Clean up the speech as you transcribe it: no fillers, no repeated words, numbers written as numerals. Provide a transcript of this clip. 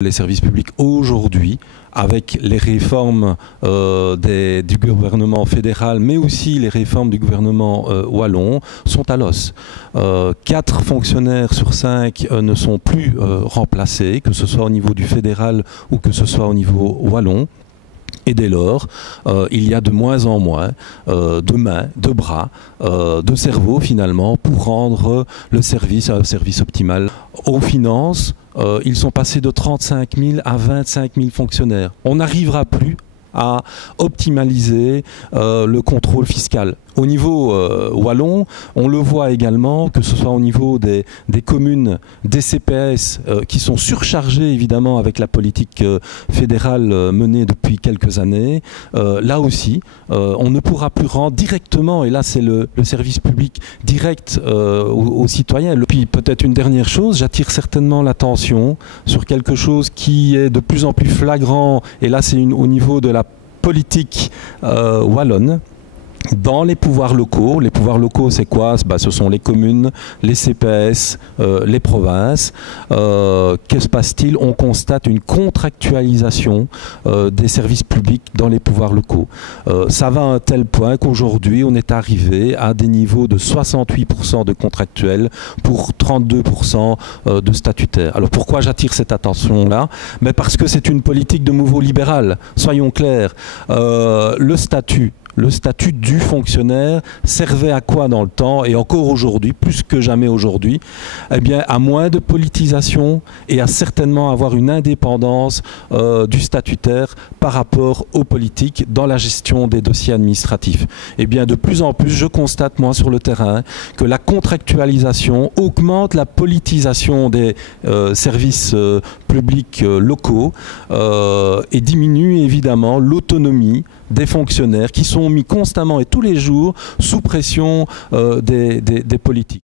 Les services publics aujourd'hui, avec les réformes du gouvernement fédéral, mais aussi les réformes du gouvernement wallon, sont à l'os. 4 fonctionnaires sur 5 ne sont plus remplacés, que ce soit au niveau du fédéral ou que ce soit au niveau wallon. Et dès lors, il y a de moins en moins de mains, de bras, de cerveaux finalement pour rendre le service un service optimal. Aux finances, ils sont passés de 35 000 à 25 000 fonctionnaires. On n'arrivera plus à optimaliser le contrôle fiscal. Au niveau wallon, on le voit également, que ce soit au niveau des communes, des CPS qui sont surchargées évidemment avec la politique fédérale menée depuis quelques années. Là aussi, on ne pourra plus rendre directement, et là c'est le service public direct aux citoyens. Puis peut-être une dernière chose, j'attire certainement l'attention sur quelque chose qui est de plus en plus flagrant, et là c'est au niveau de la politique wallonne. Dans les pouvoirs locaux c'est quoi? Ce sont les communes, les CPS, les provinces. Que se passe-t-il? On constate une contractualisation des services publics dans les pouvoirs locaux. Ça va à un tel point qu'aujourd'hui on est arrivé à des niveaux de 68% de contractuels pour 32% de statutaires. Alors pourquoi j'attire cette attention-là? Mais parce que c'est une politique de mouvement libéral, soyons clairs. Le statut du fonctionnaire servait à quoi dans le temps, et encore aujourd'hui, plus que jamais aujourd'hui? Eh bien, à moins de politisation et à certainement avoir une indépendance du statutaire par rapport aux politiques dans la gestion des dossiers administratifs. Eh bien, de plus en plus, je constate, moi, sur le terrain, que la contractualisation augmente la politisation des services publics locaux et diminue évidemment l'autonomie des fonctionnaires qui sont mis constamment et tous les jours sous pression des politiques.